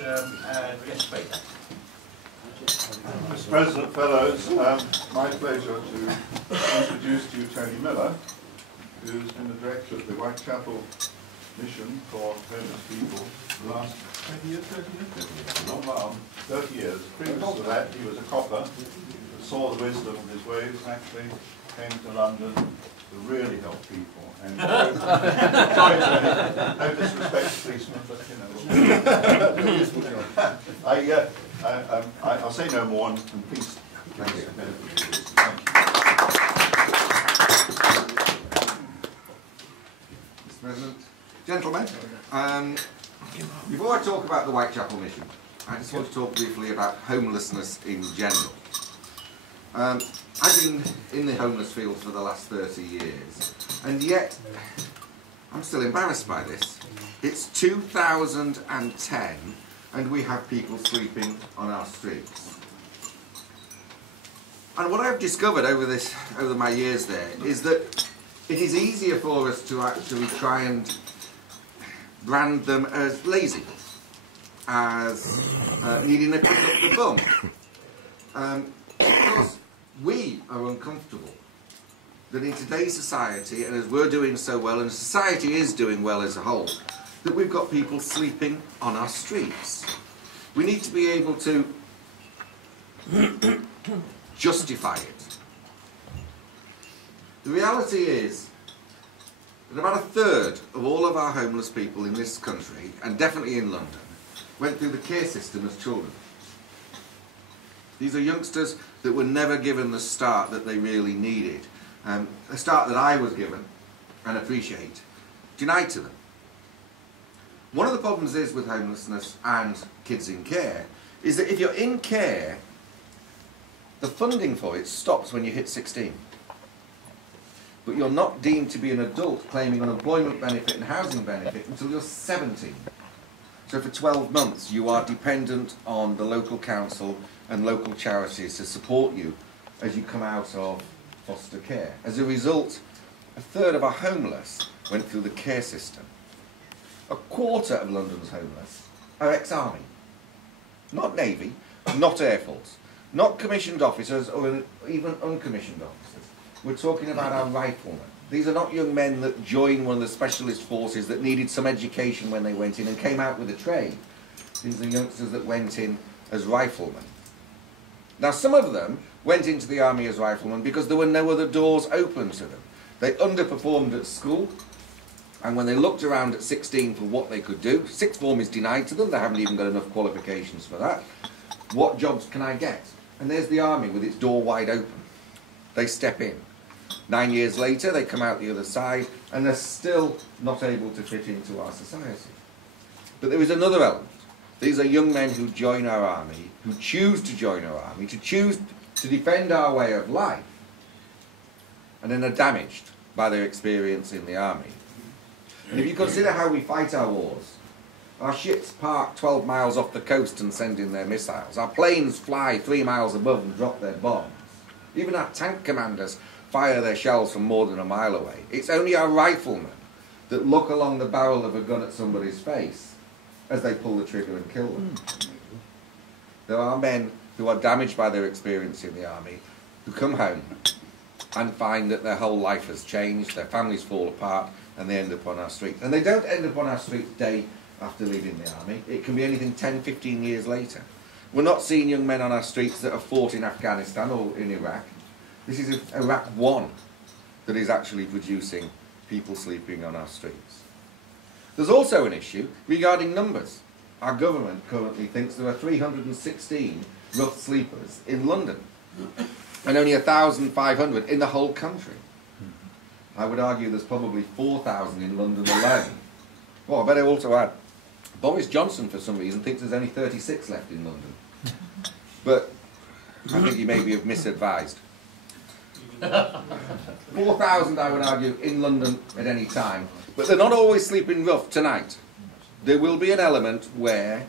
guest speaker. Mr. President, fellows, my pleasure to introduce to you Tony Miller, who's been the director of the Whitechapel Mission for homeless people for the last 20 years, 30 years? Not long, 30 years. Previous to that, he was a copper, saw the wisdom of his ways, actually came to London to really help people. And sorry, Tony, no disrespect to policemen, but you know. I'll say no more, and please. Thank you. Mr. President, gentlemen, before I talk about the Whitechapel Mission, I just want to talk briefly about homelessness in general. I've been in the homeless field for the last 30 years, and yet I'm still embarrassed by this. It's 2010, and we have people sleeping on our streets. And what I've discovered over my years there is that it is easier for us to actually try and brand them as lazy, as needing a pick up the bum. Because we are uncomfortable that in today's society, and as we're doing so well, and society is doing well as a whole, that we've got people sleeping on our streets. We need to be able to justify it. The reality is that about a third of all of our homeless people in this country, and definitely in London, went through the care system as children. These are youngsters that were never given the start that they really needed. A start that I was given, and appreciate, denied to them. One of the problems is with homelessness and kids in care is that if you're in care, the funding for it stops when you hit 16. But you're not deemed to be an adult claiming unemployment benefit and housing benefit until you're 17. So for 12 months you are dependent on the local council and local charities to support you as you come out of foster care. As a result, a third of our homeless went through the care system. A quarter of London's homeless are ex-army. Not Navy, not Air Force, not commissioned officers or even uncommissioned officers. We're talking about our riflemen. These are not young men that joined one of the specialist forces that needed some education when they went in and came out with a trade. These are youngsters that went in as riflemen. Now some of them went into the army as riflemen because there were no other doors open to them. They underperformed at school, and when they looked around at 16 for what they could do, sixth form is denied to them, they haven't even got enough qualifications for that. What jobs can I get? And there's the army with its door wide open. They step in. 9 years later, they come out the other side, and they're still not able to fit into our society. But there is another element. These are young men who join our army, who choose to join our army, to choose to defend our way of life, and then are damaged by their experience in the army. And if you consider how we fight our wars, our ships park 12 miles off the coast and send in their missiles. Our planes fly 3 miles above and drop their bombs. Even our tank commanders fire their shells from more than a mile away. It's only our riflemen that look along the barrel of a gun at somebody's face as they pull the trigger and kill them. There are men who are damaged by their experience in the army, who come home and find that their whole life has changed, their families fall apart, and they end up on our streets. And they don't end up on our streets the day after leaving the army. It can be anything 10, 15 years later. We're not seeing young men on our streets that have fought in Afghanistan or in Iraq. This is Iraq 1 that is actually producing people sleeping on our streets. There's also an issue regarding numbers. Our government currently thinks there are 316 rough sleepers in London and only 1,500 in the whole country. I would argue there's probably 4,000 in London alone. Well, I better also add, Boris Johnson for some reason thinks there's only 36 left in London. But I think he may be misadvised. 4,000 I would argue in London at any time, but they're not always sleeping rough tonight. There will be an element where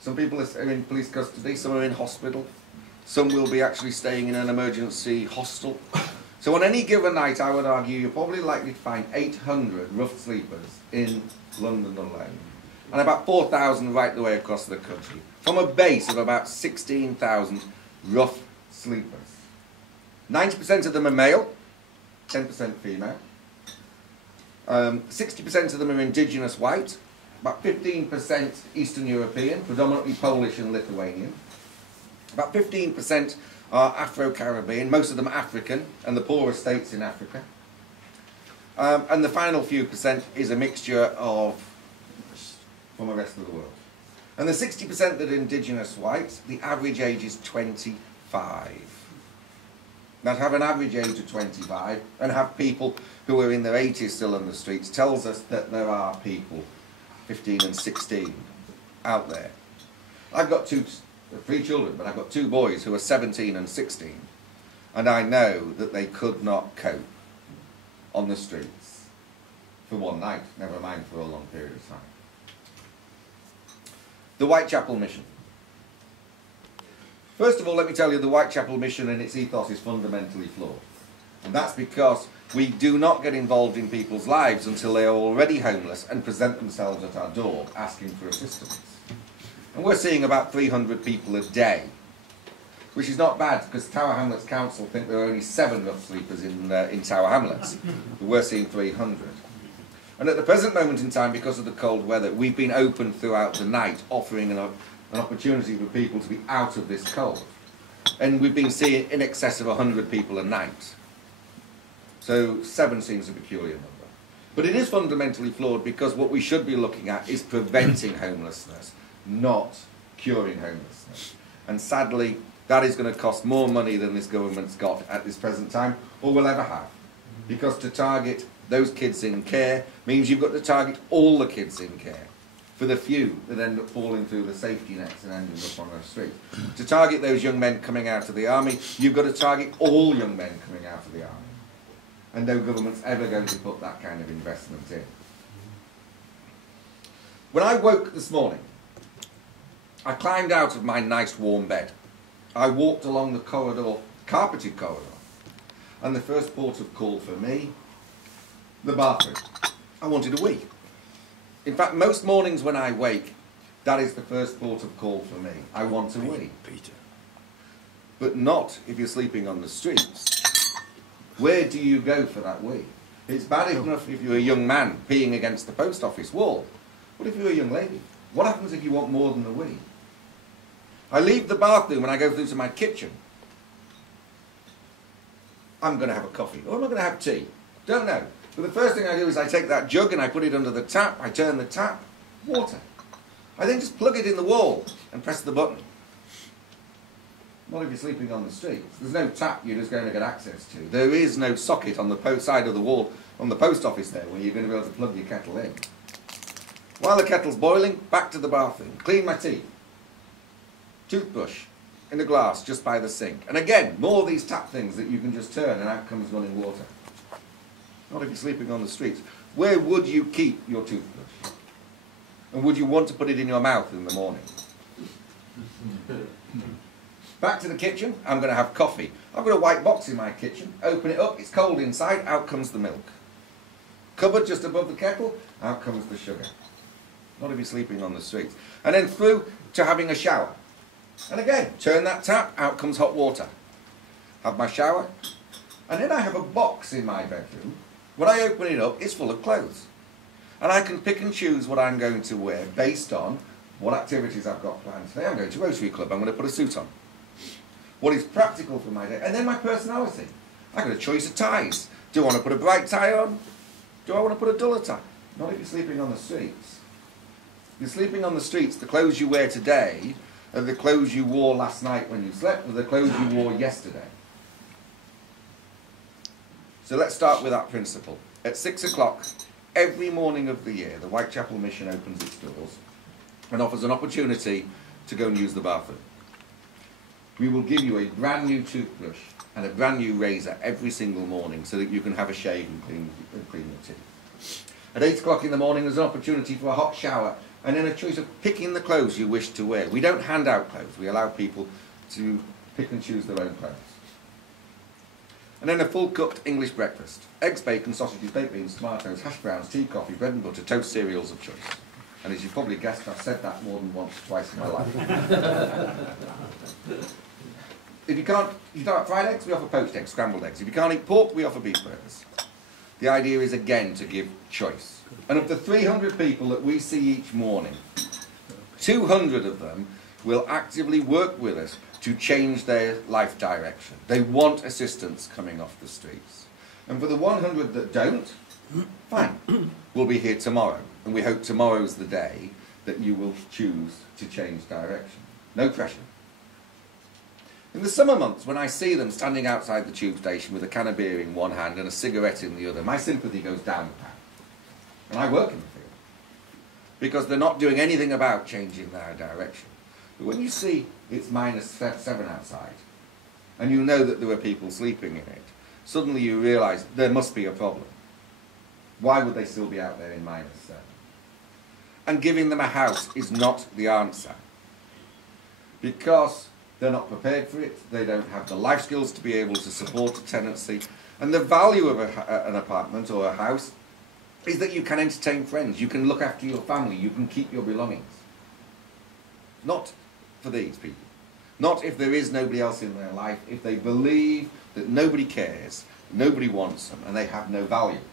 some people are in police custody, some are in hospital, some will be actually staying in an emergency hostel. So on any given night I would argue you're probably likely to find 800 rough sleepers in London alone. and about 4,000 right the way across the country, from a base of about 16,000 rough sleepers. 90% of them are male, 10% female. 60% of them are indigenous white, about 15% Eastern European, predominantly Polish and Lithuanian. About 15% are Afro-Caribbean, most of them African, and the poorer states in Africa. And the final few percent is a mixture of from the rest of the world. And the 60% that are indigenous white, the average age is 25. Now, to have an average age of 25 and have people who are in their 80s still on the streets tells us that there are people 15 and 16 out there. I've got three children, but I've got two boys who are 17 and 16, and I know that they could not cope on the streets for one night, never mind for a long period of time. The Whitechapel Mission. First of all, let me tell you, the Whitechapel Mission and its ethos is fundamentally flawed. And that's because we do not get involved in people's lives until they are already homeless and present themselves at our door asking for assistance. And we're seeing about 300 people a day, which is not bad because Tower Hamlets Council think there are only 7 rough sleepers in Tower Hamlets, but we're seeing 300. And at the present moment in time, because of the cold weather, we've been open throughout the night, offering an opportunity for people to be out of this cold. And we've been seeing in excess of 100 people a night. So 7 seems a peculiar number. But it is fundamentally flawed because what we should be looking at is preventing homelessness, not curing homelessness. And sadly, that is going to cost more money than this government's got at this present time, or will ever have. Because to target those kids in care means you've got to target all the kids in care. For the few that end up falling through the safety nets and ending up on the street. To target those young men coming out of the army, you've got to target all young men coming out of the army. And no government's ever going to put that kind of investment in. When I woke this morning, I climbed out of my nice warm bed. I walked along the corridor, carpeted corridor, and the first port of call for me, the bathroom. I wanted a wee. In fact, most mornings when I wake, that is the first port of call for me. I want a wee. But not if you're sleeping on the streets. Where do you go for that wee? It's bad enough if you're a young man peeing against the post office wall. What if you're a young lady? What happens if you want more than a wee? I leave the bathroom and I go through to my kitchen. I'm going to have a coffee, or am I going to have tea? Don't know. But the first thing I do is I take that jug and I put it under the tap, I turn the tap, water. I then just plug it in the wall and press the button. Not if you're sleeping on the streets. There's no tap you're just going to get access to. There is no socket on the side of the wall on the post office there where you're going to be able to plug your kettle in. While the kettle's boiling, back to the bathroom. Clean my teeth. Toothbrush in a glass just by the sink. And again, more of these tap things that you can just turn and out comes running water. Not if you're sleeping on the streets. Where would you keep your toothbrush? And would you want to put it in your mouth in the morning? Back to the kitchen, I'm going to have coffee. I've got a white box in my kitchen. Open it up, it's cold inside, out comes the milk. Cupboard just above the kettle, out comes the sugar. Not if you're sleeping on the streets. And then through to having a shower. And again, turn that tap, out comes hot water. Have my shower. And then I have a box in my bedroom. When I open it up, it's full of clothes. And I can pick and choose what I'm going to wear based on what activities I've got planned today. I'm going to Rotary Club, I'm going to put a suit on. What is practical for my day. And then my personality. I've got a choice of ties. Do I want to put a bright tie on? Do I want to put a duller tie? Not if you're sleeping on the streets. If you're sleeping on the streets, the clothes you wear today are the clothes you wore last night when you slept, or the clothes you wore yesterday. So let's start with that principle. At 6 o'clock, every morning of the year, the Whitechapel Mission opens its doors and offers an opportunity to go and use the bathroom. We will give you a brand new toothbrush and a brand new razor every single morning so that you can have a shave and clean your teeth. At 8 o'clock in the morning, there's an opportunity for a hot shower and then a choice of picking the clothes you wish to wear. We don't hand out clothes. We allow people to pick and choose their own clothes. And then a full cooked English breakfast. Eggs, bacon, sausages, baked beans, tomatoes, hash browns, tea, coffee, bread and butter, toast, cereals of choice. And as you probably guessed, I've said that more than once or twice in my life. If you can't eat fried eggs, we offer poached eggs, scrambled eggs. If you can't eat pork, we offer beef burgers. The idea is, again, to give choice. And of the 300 people that we see each morning, 200 of them will actively work with us to change their life direction. They want assistance coming off the streets. And for the 100 that don't, fine. We'll be here tomorrow. And we hope tomorrow's the day that you will choose to change direction. No pressure. In the summer months, when I see them standing outside the tube station with a can of beer in one hand and a cigarette in the other, my sympathy goes down the path. And I work in the field. Because they're not doing anything about changing their direction. But when you see it's -7 outside, and you know that there are people sleeping in it, suddenly you realise there must be a problem. Why would they still be out there in -7? And giving them a house is not the answer. Because they're not prepared for it, they don't have the life skills to be able to support a tenancy, and the value of an apartment or a house is that you can entertain friends, you can look after your family, you can keep your belongings. Not for these people. Not if there is nobody else in their life, if they believe that nobody cares, nobody wants them, and they have no value.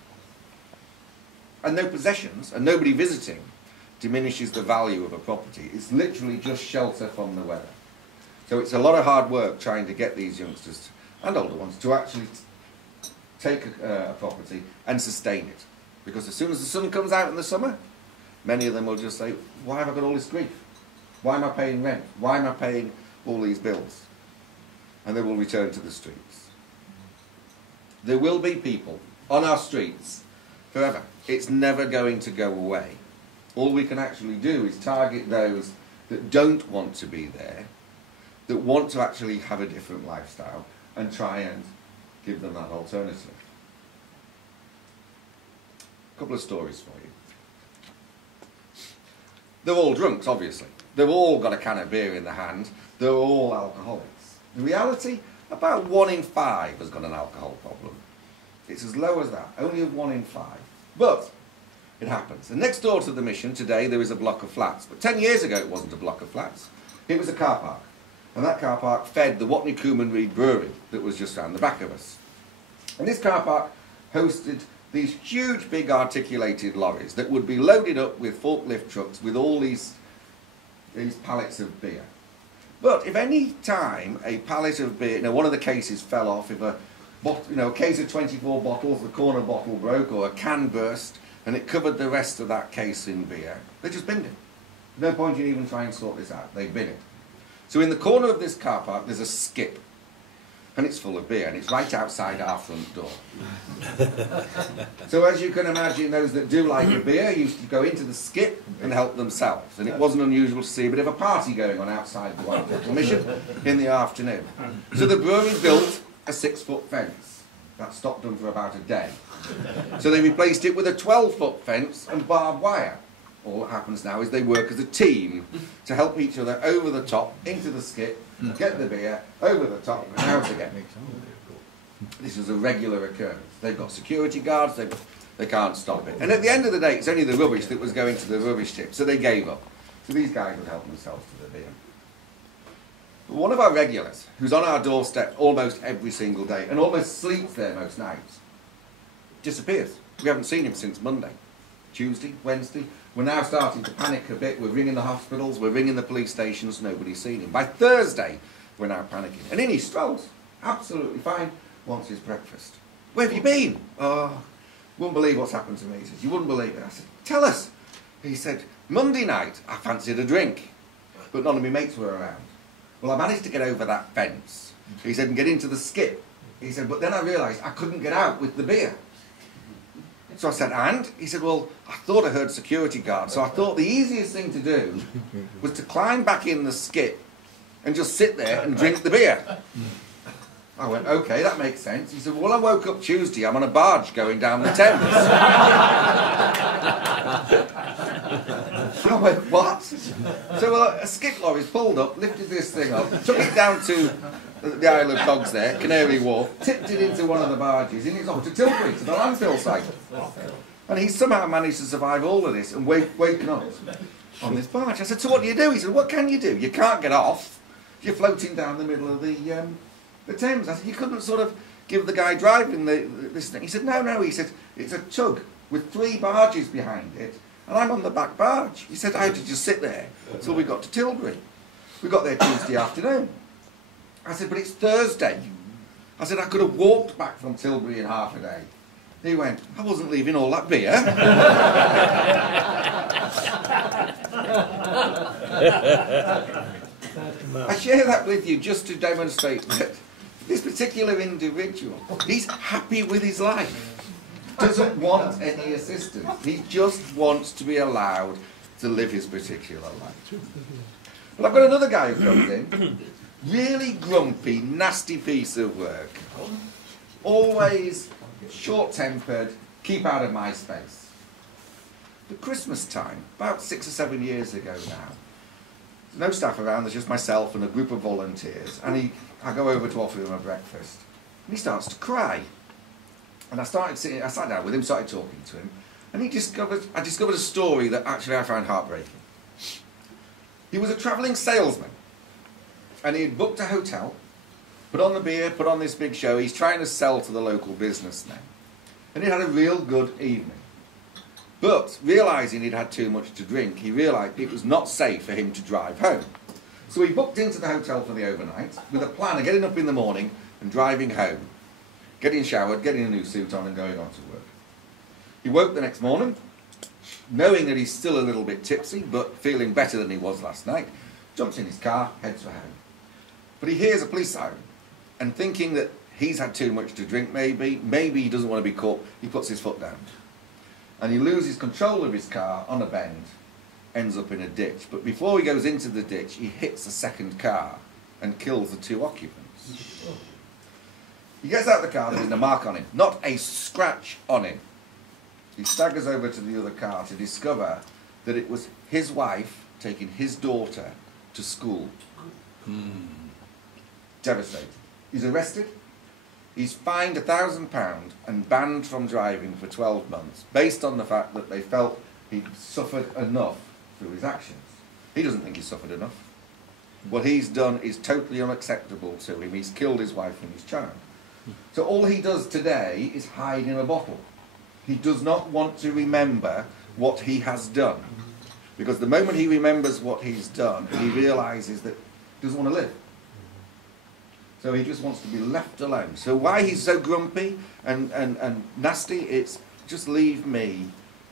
And no possessions, and nobody visiting, diminishes the value of a property. It's literally just shelter from the weather. So it's a lot of hard work trying to get these youngsters, and older ones, to actually take a property and sustain it. Because as soon as the sun comes out in the summer, many of them will just say, why have I got all this grief? Why am I paying rent? Why am I paying all these bills? And they will return to the streets. There will be people on our streets forever. It's never going to go away. All we can actually do is target those that don't want to be there, that want to actually have a different lifestyle, and try and give them that alternative. A couple of stories for you. They're all drunks, obviously. They've all got a can of beer in their hand. They're all alcoholics. The reality, about 1 in 5 has got an alcohol problem. It's as low as that, only of 1 in 5. But it happens. And next door to the mission today there is a block of flats. But 10 years ago it wasn't a block of flats. It was a car park. And that car park fed the Watney Coombe and Reed brewery that was just round the back of us. And this car park hosted these huge big articulated lorries that would be loaded up with forklift trucks with all these pallets of beer. But if any time a pallet of beer, one of the cases fell off, if a case of 24 bottles, the corner bottle broke, or a can burst, and it covered the rest of that case in beer, they just binned it. No point in even trying to sort this out, they bin it. So in the corner of this car park there's a skip, and it's full of beer, and it's right outside our front door. So as you can imagine, those that do like a beer used to go into the skip and help themselves, and it wasn't unusual to see a bit of a party going on outside the Whitechapel Mission in the afternoon. So the brewery built a 6-foot fence. That stopped them for about a day. So they replaced it with a 12-foot fence and barbed wire. All that happens now is they work as a team to help each other over the top, into the skip, get the beer, over the top and out again. This is a regular occurrence. They've got security guards, they can't stop it. And at the end of the day, it's only the rubbish that was going to the rubbish tip, so they gave up. So these guys would help themselves to the beer. But one of our regulars, who's on our doorstep almost every single day, and almost sleeps there most nights, disappears. We haven't seen him since Monday. Tuesday, Wednesday. We're now starting to panic a bit. We're ringing the hospitals, we're ringing the police stations, nobody's seen him. By Thursday, we're now panicking. And in he strolls, absolutely fine, wants his breakfast. Where have you been? Oh, wouldn't believe what's happened to me. He says, you wouldn't believe it. I said, tell us. He said, Monday night, I fancied a drink, but none of my mates were around. Well, I managed to get over that fence. He said, and get into the skip. He said, but then I realised I couldn't get out with the beer. So I said, and? He said, well, I thought I heard security guards, so I thought the easiest thing to do was to climb back in the skip and just sit there and drink the beer. I went, okay, that makes sense. He said, well, I woke up Tuesday, I'm on a barge going down the Thames. I went, what? So a skip lorry's pulled up, lifted this thing up, took it down to the Isle of Dogs there, Canary Wharf, tipped it into one of the barges, and it's off to Tilbury, to the landfill site. And he somehow managed to survive all of this and waking up on this barge. I said, so what do you do? He said, what can you do? You can't get off. You're floating down the middle of the Thames. I said, you couldn't sort of give the guy driving this thing. He said, no. He said, it's a tug with 3 barges behind it, and I'm on the back barge. He said, I had to just sit there till we got to Tilbury. We got there Tuesday afternoon. I said, but it's Thursday. I said, I could have walked back from Tilbury in half a day. He went, I wasn't leaving all that beer. I share that with you just to demonstrate that this particular individual, he's happy with his life. Doesn't want any assistance. He just wants to be allowed to live his particular life. But I've got another guy who comes in, really grumpy, nasty piece of work. Always short-tempered, keep out of my space. At Christmas time, about 6 or 7 years ago now, no staff around, there's just myself and a group of volunteers, and I go over to offer him a breakfast, and he starts to cry. And I sat down with him, started talking to him, and I discovered a story that actually I found heartbreaking. He was a travelling salesman, and he had booked a hotel, put on the beer, put on this big show. He's trying to sell to the local businessmen. And he had a real good evening. But, realising he'd had too much to drink, he realised it was not safe for him to drive home. So he booked into the hotel for the overnight, with a plan of getting up in the morning and driving home, getting showered, getting a new suit on and going on to work. He woke the next morning, knowing that he's still a little bit tipsy, but feeling better than he was last night, jumps in his car, heads for home. But he hears a police siren, and thinking that he's had too much to drink maybe he doesn't want to be caught, he puts his foot down. And he loses control of his car on a bend, ends up in a ditch. But before he goes into the ditch, he hits a second car and kills the 2 occupants. He gets out of the car, there's a mark on him, not a scratch on him. He staggers over to the other car to discover that it was his wife taking his daughter to school. Devastated. He's arrested. He's fined £1,000 and banned from driving for 12 months, based on the fact that they felt he'd suffered enough through his actions. He doesn't think he's suffered enough. What he's done is totally unacceptable to him. He's killed his wife and his child. So all he does today is hide in a bottle. He does not want to remember what he has done. Because the moment he remembers what he's done, he realises that he doesn't want to live. So he just wants to be left alone. So why he's so grumpy and nasty, it's just leave me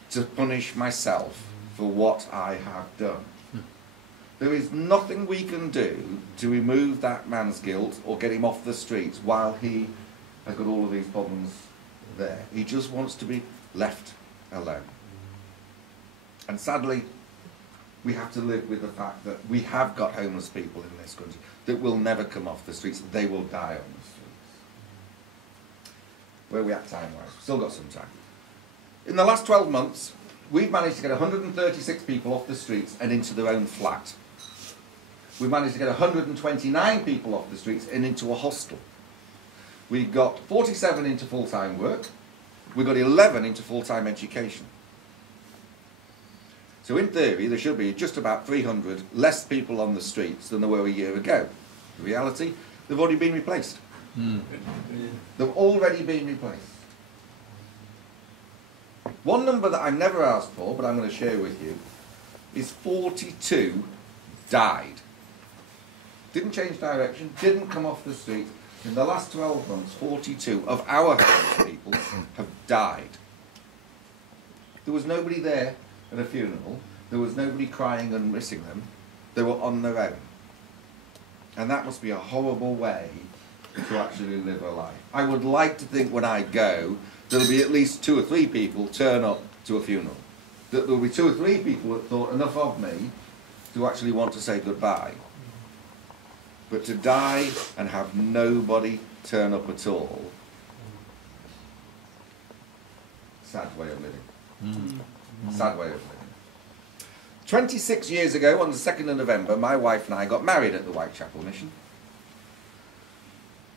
to punish myself for what I have done. There is nothing we can do to remove that man's guilt or get him off the streets while he has got all of these problems there. He just wants to be left alone. And sadly, we have to live with the fact that we have got homeless people in this country that will never come off the streets. They will die on the streets. Where are we at time-wise? Still got some time. In the last 12 months, we've managed to get 136 people off the streets and into their own flat. We've managed to get 129 people off the streets and into a hostel. We got 47 into full-time work. We got 11 into full-time education. So in theory, there should be just about 300 less people on the streets than there were a year ago. The reality, they've already been replaced. They've already been replaced. One number that I've never asked for, but I'm going to share with you, is 42 died. Didn't change direction, didn't come off the street. In the last 12 months, 42 of our homeless people have died. There was nobody there at a funeral. There was nobody crying and missing them. They were on their own. And that must be a horrible way to actually live a life. I would like to think when I go, there'll be at least 2 or 3 people turn up to a funeral. That there'll be 2 or 3 people that thought enough of me to actually want to say goodbye. But to die and have nobody turn up at all, sad way of living. Sad way of living. 26 years ago, on the 2nd of November, my wife and I got married at the Whitechapel Mission.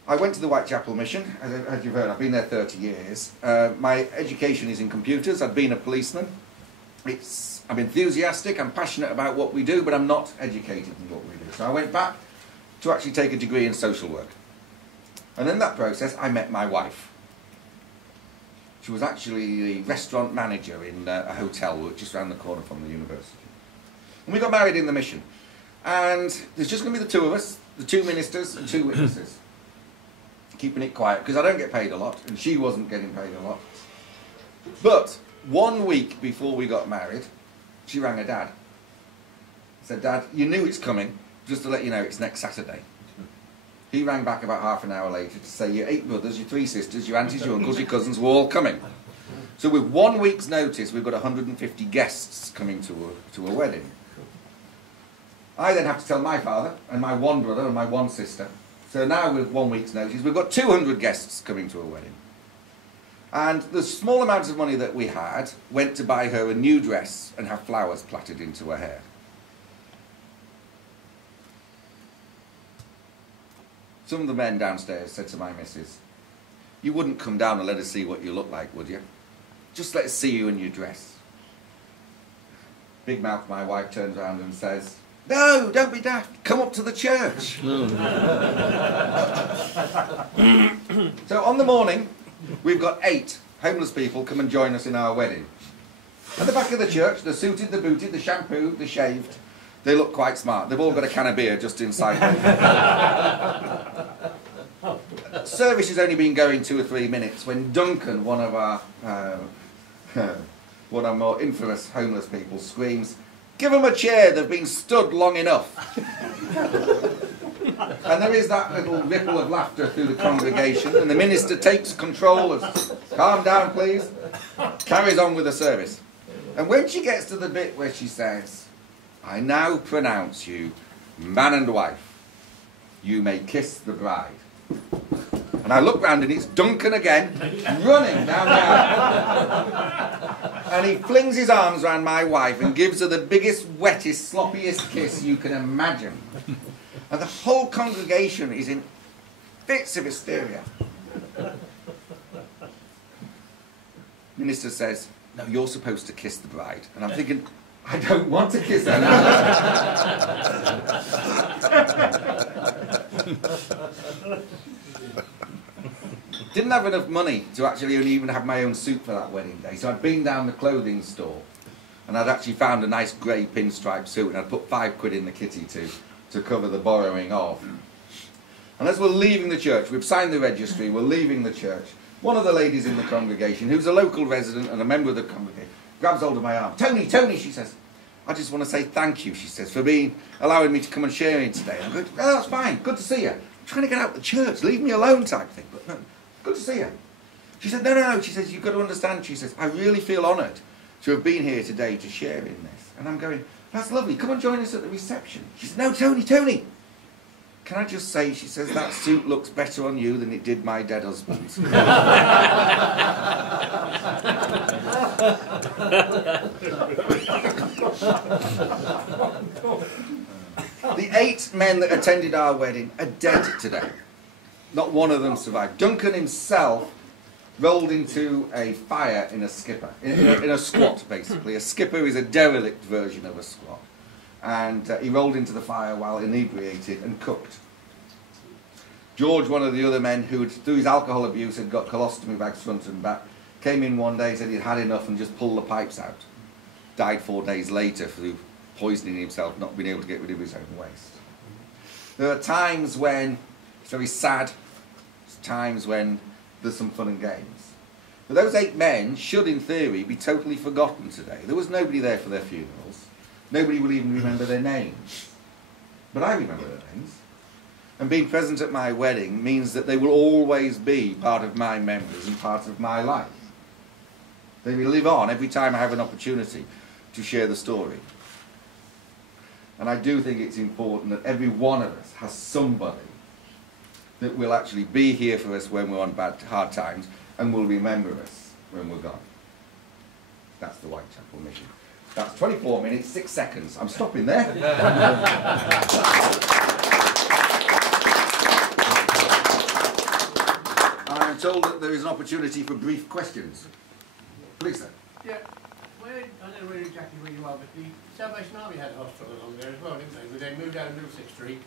I went to the Whitechapel Mission, as you've heard. I've been there 30 years. My education is in computers. I've been a policeman. I'm enthusiastic, I'm passionate about what we do, but I'm not educated in what we do. So I went back to actually take a degree in social work. And in that process, I met my wife. She was actually the restaurant manager in a hotel just around the corner from the university. And we got married in the mission. And there's just going to be the two of us, the two ministers and two witnesses. Keeping it quiet, because I don't get paid a lot, and she wasn't getting paid a lot. But 1 week before we got married, she rang her dad. Said, "Dad, you knew it's coming, just to let you know it's next Saturday." He rang back about half an hour later to say, "Your 8 brothers, your 3 sisters, your aunties, your uncles, your cousins were all coming." So with 1 week's notice, we've got 150 guests coming to a wedding. I then have to tell my father, and my 1 brother, and my 1 sister. So now with 1 week's notice, we've got 200 guests coming to a wedding. And the small amounts of money that we had went to buy her a new dress and have flowers plaited into her hair. Some of the men downstairs said to my missus, "You wouldn't come down and let us see what you look like, would you? Just let us see you in your dress." Big mouth, my wife, turns around and says, "No, don't be daft. Come up to the church." So on the morning, we've got 8 homeless people come and join us in our wedding. At the back of the church, they're suited, they're booted, they're shampooed, they're shaved. They look quite smart. They've all got a can of beer just inside them. Service has only been going 2 or 3 minutes when Duncan, one of our more infamous homeless people, screams, "Give them a chair, they've been stood long enough." And there is that little ripple of laughter through the congregation, and the minister takes control of, "Calm down, please," carries on with the service. And when she gets to the bit where she says, "I now pronounce you man and wife. You may kiss the bride." And I look round and it's Duncan again, running down the aisle. And he flings his arms round my wife and gives her the biggest, wettest, sloppiest kiss you can imagine. And the whole congregation is in fits of hysteria. Minister says, "No, you're supposed to kiss the bride." And I'm thinking, I don't want to kiss her now. Didn't have enough money to actually even have my own suit for that wedding day, so I'd been down the clothing store and I'd actually found a nice grey pinstripe suit, and I'd put £5 in the kitty to cover the borrowing of. And as we're leaving the church, we've signed the registry, we're leaving the church, one of the ladies in the congregation, who's a local resident and a member of the congregation, grabs hold of my arm. "Tony, Tony," she says, "I just want to say thank you," she says, "for allowing me to come and share in today." And I'm going, "Oh, that's fine, good to see you. I'm trying to get out of the church, leave me alone," type thing. But no, "good to see you." She said, no, she says, "You've got to understand," she says, "I really feel honoured to have been here today to share in this." And I'm going, "That's lovely, come and join us at the reception." She said, "No, Tony, can I just say," she says, "that suit looks better on you than it did my dead husband." The 8 men that attended our wedding are dead today. Not one of them survived. Duncan himself rolled into a fire in a skipper, in a squat, basically. A skipper is a derelict version of a squat. And he rolled into the fire while inebriated and cooked. George, one of the other men who, through his alcohol abuse, had got colostomy bags front and back, came in one day, said he'd had enough and just pulled the pipes out. Died 4 days later through poisoning himself, not being able to get rid of his own waste. There are times when it's very sad, there's times when there's some fun and games. But those 8 men should, in theory, be totally forgotten today. There was nobody there for their funerals. Nobody will even remember their names. But I remember their names. And being present at my wedding means that they will always be part of my memories and part of my life. They will live on every time I have an opportunity to share the story. And I do think it's important that every one of us has somebody that will actually be here for us when we're on hard times and will remember us when we're gone. That's the Whitechapel Mission. That's 24 minutes, 6 seconds. I'm stopping there. told that there is an opportunity for brief questions. Please, sir. Yeah, I don't know exactly where you are, but the Salvation Army had a hospital along there as well, didn't they? But they moved out of Middlesex Street.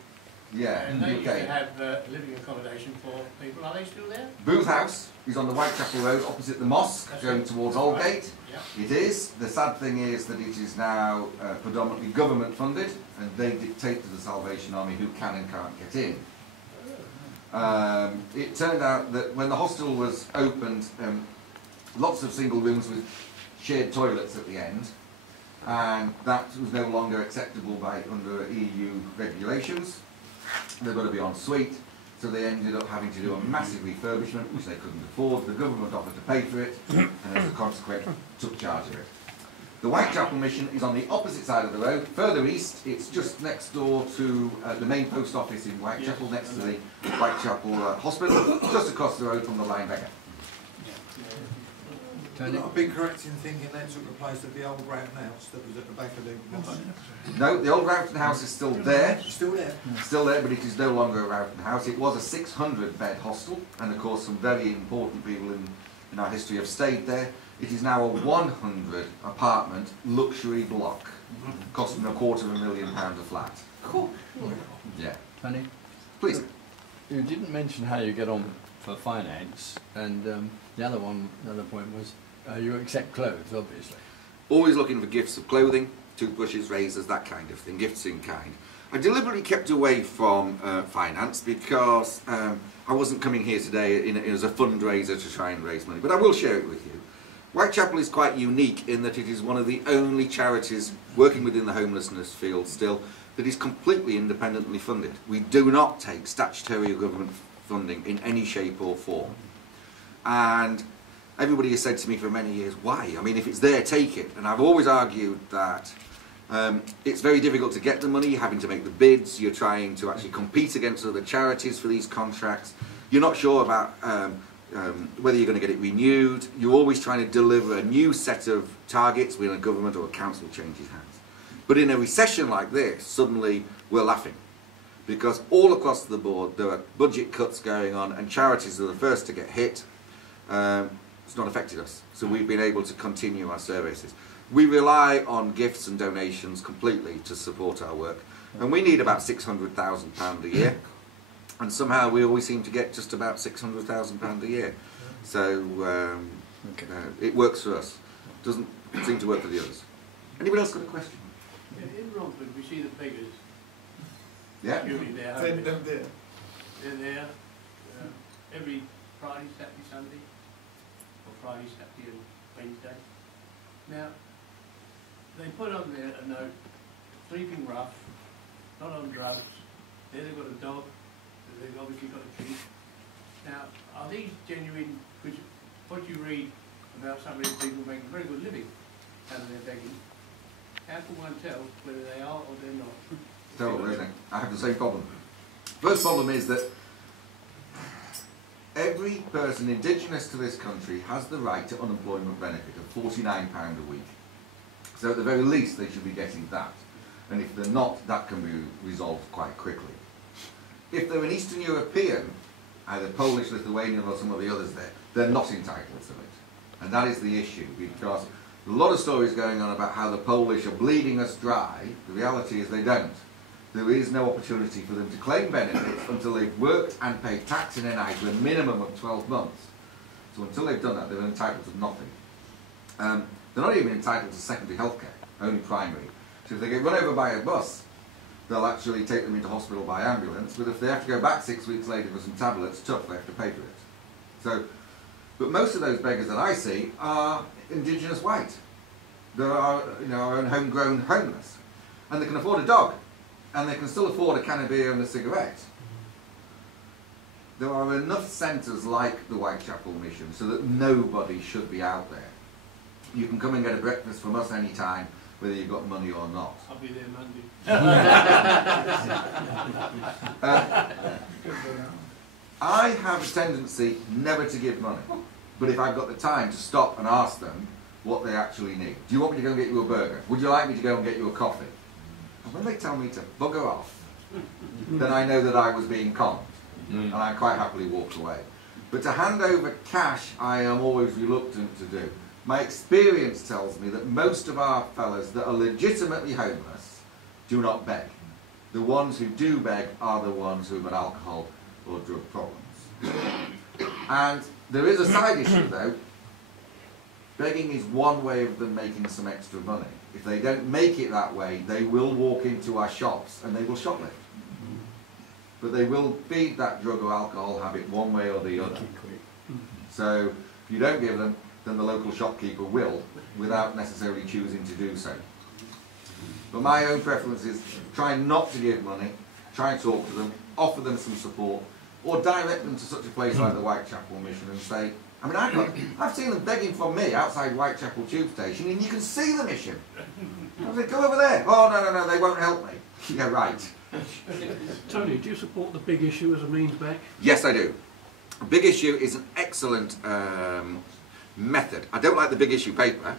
Yeah, And they used to okay. have living accommodation for people. Are they still there? Booth House is on the Whitechapel Road opposite the mosque, That's going it. towards Right. Aldgate. Yeah. It is. The sad thing is that it is now predominantly government funded, and they dictate to the Salvation Army who can and can't get in. It turned out that when the hostel was opened, lots of single rooms with shared toilets at the end, and that was no longer acceptable under EU regulations. They've got to be en suite, so they ended up having to do a massive refurbishment, which they couldn't afford. The government offered to pay for it, and as a consequence, took charge of it. The Whitechapel Mission is on the opposite side of the road, further east. It's just next door to the main post office in Whitechapel, next to the Whitechapel Hospital, just across the road from the Linebacker. Not a big correct in thinking that took the place of the old Rowton House that was at the back of the mosque. No, the old Rowton House is still there. Still there? Still there, but it is no longer a Rowton House. It was a 600-bed hostel, and of course some very important people in our history have stayed there. It is now a 100-apartment luxury block, costing £250,000 a flat. Cool. Yeah. Tony, Please. you didn't mention how you get on for finance, and the other point was you accept clothes, obviously. Always looking for gifts of clothing, toothbrushes, razors, that kind of thing, gifts in kind. I deliberately kept away from finance because I wasn't coming here today as a fundraiser to try and raise money, but I will share it with you. Whitechapel is quite unique in that it is one of the only charities working within the homelessness field still that is completely independently funded. We do not take statutory or government funding in any shape or form. And everybody has said to me for many years, why? I mean, if it's there, take it. And I've always argued that it's very difficult to get the money. You're having to make the bids. You're trying to actually compete against other charities for these contracts. You're not sure about whether you're going to get it renewed. You're always trying to deliver a new set of targets when a government or a council changes hands. But in a recession like this, suddenly we're laughing. Because all across the board there are budget cuts going on, and charities are the first to get hit. It's not affected us, so we've been able to continue our services. We rely on gifts and donations completely to support our work, and we need about £600,000 a year, and somehow we always seem to get just about £600,000 a year. So it works for us. Doesn't seem to work for the others. Anybody else got a question? In Romford, we see the beggars. Yeah. Usually they're There. there every Friday, Saturday, Sunday, or Friday, Saturday and Wednesday. Now, they put on there a note, sleeping rough, not on drugs, there they've got a dog, they've obviously got a kid. Now, are these genuine, because what you read about some of these people making a very good living out of their begging, how can one tell whether they are or they're not? Terrible, isn't it? I have the same problem. First problem is that every person indigenous to this country has the right to unemployment benefit of £49 a week. So at the very least they should be getting that. And if they're not, that can be resolved quite quickly. If they're an Eastern European, either Polish, Lithuanian or some of the others there, they're not entitled to it. And that is the issue, because a lot of stories going on about how the Polish are bleeding us dry. The reality is they don't. There is no opportunity for them to claim benefits until they've worked and paid tax in NI for a minimum of 12 months. So until they've done that, they're entitled to nothing. They're not even entitled to secondary healthcare, only primary. So if they get run over by a bus, they'll actually take them into hospital by ambulance, but if they have to go back 6 weeks later for some tablets, tough, they have to pay for it. So, but most of those beggars that I see are indigenous white. They are, our own homegrown homeless. And they can afford a dog. And they can still afford a can of beer and a cigarette. There are enough centres like the Whitechapel Mission so that nobody should be out there. You can come and get a breakfast from us any time, whether you've got money or not. I'll be there Monday. I have a tendency never to give money, but if I've got the time to stop and ask them what they actually need. Do you want me to go and get you a burger? Would you like me to go and get you a coffee? And when they tell me to bugger off, then I know that I was being conned, and I quite happily walked away. But to hand over cash, I am always reluctant to do. My experience tells me that most of our fellas that are legitimately homeless do not beg. The ones who do beg are the ones who have an alcohol or drug problems. And there is a side issue though. Begging is one way of them making some extra money. If they don't make it that way, they will walk into our shops and they will shoplift. But they will feed that drug or alcohol habit one way or the other. So if you don't give them, then the local shopkeeper will, without necessarily choosing to do so. But my own preference is try not to give money, try and talk to them, offer them some support, or direct them to such a place like the Whitechapel Mission and say, I mean, I've seen them begging from me outside Whitechapel tube station, and you can see the mission. I said, go over there. Oh, no, they won't help me. Yeah, right. Tony, do you support the big issue as a means back? Yes, I do. A big issue is an excellent method. I don't like the big issue paper.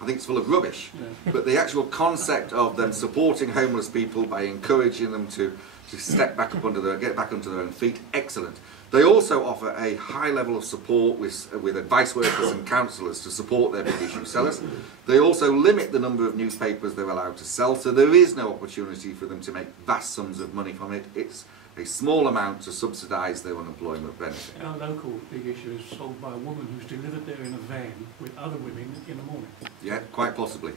I think it's full of rubbish. Yeah. But the actual concept of them supporting homeless people by encouraging them to step back up get back onto their own feet, excellent. They also offer a high level of support with advice workers and counsellors to support their big issue sellers. They also limit the number of newspapers they're allowed to sell, so there is no opportunity for them to make vast sums of money from it. It's a small amount to subsidise their unemployment benefit. Our local big issue is sold by a woman who's delivered there in a van with other women in the morning. Yeah, quite possibly.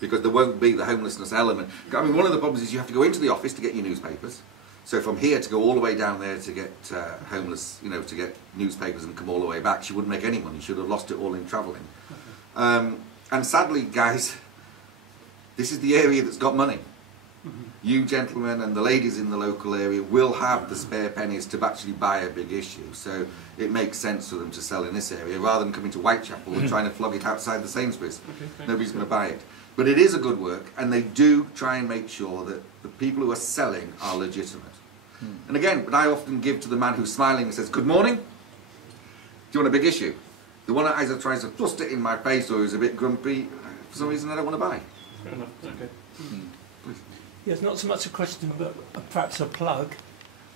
Because there won't be the homelessness element. I mean, one of the problems is you have to go into the office to get your newspapers. So from here to go all the way down there to get homeless, you know, to get newspapers and come all the way back, she wouldn't make any money. She would have lost it all in travelling. And sadly, guys, this is the area that's got money. You gentlemen and the ladies in the local area will have the spare pennies to actually buy a big issue. So it makes sense for them to sell in this area rather than coming to Whitechapel and trying to flog it outside the Sainsbury's. Nobody's going to buy it. But it is a good work, and they do try and make sure that the people who are selling are legitimate. And again, but I often give to the man who's smiling and says, good morning, do you want a big issue? The one that either tries to thrust it in my face or is a bit grumpy, for some reason I don't want to buy. Fair enough, okay. Please. Yes, not so much a question, but perhaps a plug.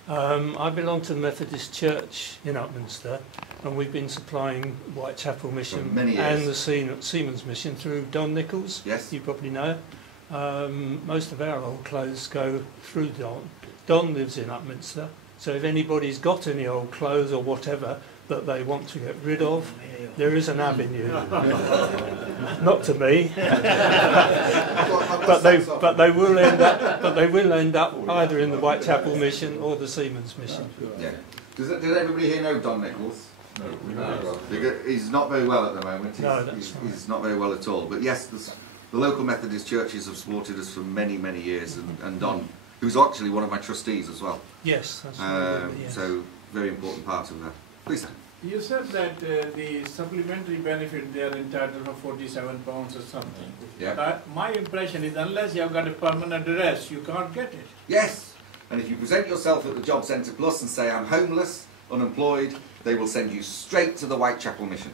I belong to the Methodist Church in Upminster, and we've been supplying Whitechapel Mission and the Seamen's Mission through Don Nichols. Yes. You probably know. Most of our old clothes go through Don. Don lives in Upminster, so if anybody's got any old clothes or whatever that they want to get rid of, there is an avenue. Not to me, but they will end up either in the Whitechapel Mission or the Seamen's Mission. Yeah. Does everybody here know Don Nichols? No. He's not very well at the moment. He's not very well at all. But yes, the local Methodist churches have supported us for many, many years, and Don, who's actually one of my trustees as well. Yes, that's right. Yes. So very important part of that. Please, sir. You said that the supplementary benefit they are entitled for £47 or something. Yeah. My impression is unless you have got a permanent address, you can't get it. Yes. And if you present yourself at the Job Centre Plus and say I'm homeless, unemployed, they will send you straight to the Whitechapel Mission.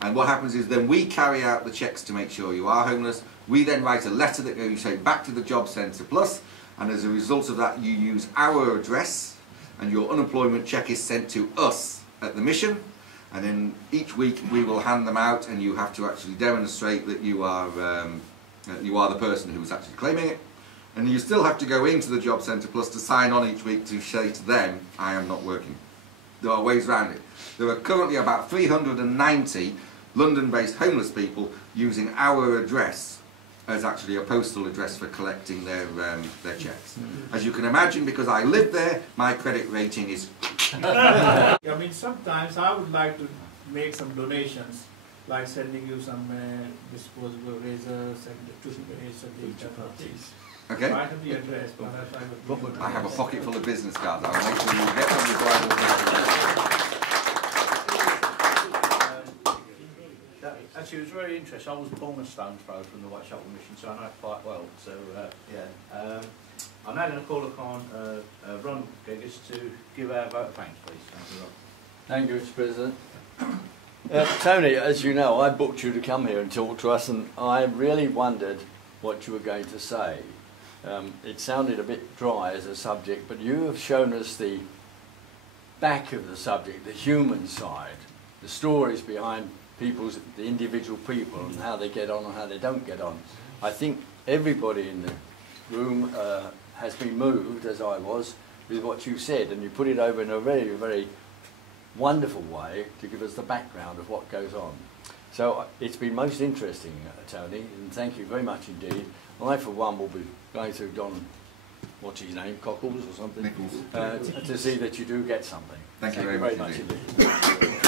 And what happens is then we carry out the checks to make sure you are homeless. We then write a letter that goes straight back to the Job Centre Plus, and as a result of that you use our address and your unemployment check is sent to us at the mission, and then each week we will hand them out, and you have to actually demonstrate that you are the person who is actually claiming it, and you still have to go into the Job Centre Plus to sign on each week to say to them, I am not working. There are ways around it. There are currently about 390 London-based homeless people using our address as actually a postal address for collecting their checks. As you can imagine, because I live there, my credit rating is... I mean, sometimes I would like to make some donations, like sending you some disposable razors and toothpaste and things. Okay. I have the address, but I have a pocket full of business cards. I'll make sure you get them before I Actually, it was very interesting. I was born a stone's throw from the Whitechapel Mission, so I know it quite well. So, yeah. I'm now going to call upon Ron Giggers to give our vote of thanks, please. Thank you, Ron. Thank you, Mr. President. Tony, as you know, I booked you to come here and talk to us, and I really wondered what you were going to say. It sounded a bit dry as a subject, but you have shown us the back of the subject, the human side, the stories behind the individual people and how they get on and how they don't get on. I think everybody in the room has been moved, as I was, with what you said, and you put it over in a very, very wonderful way to give us the background of what goes on. So it's been most interesting, Tony, and thank you very much indeed. I, for one, will be going through Don, what's his name, Cockles or something, Nichols. to see that you do get something. Thank you very very much much indeed.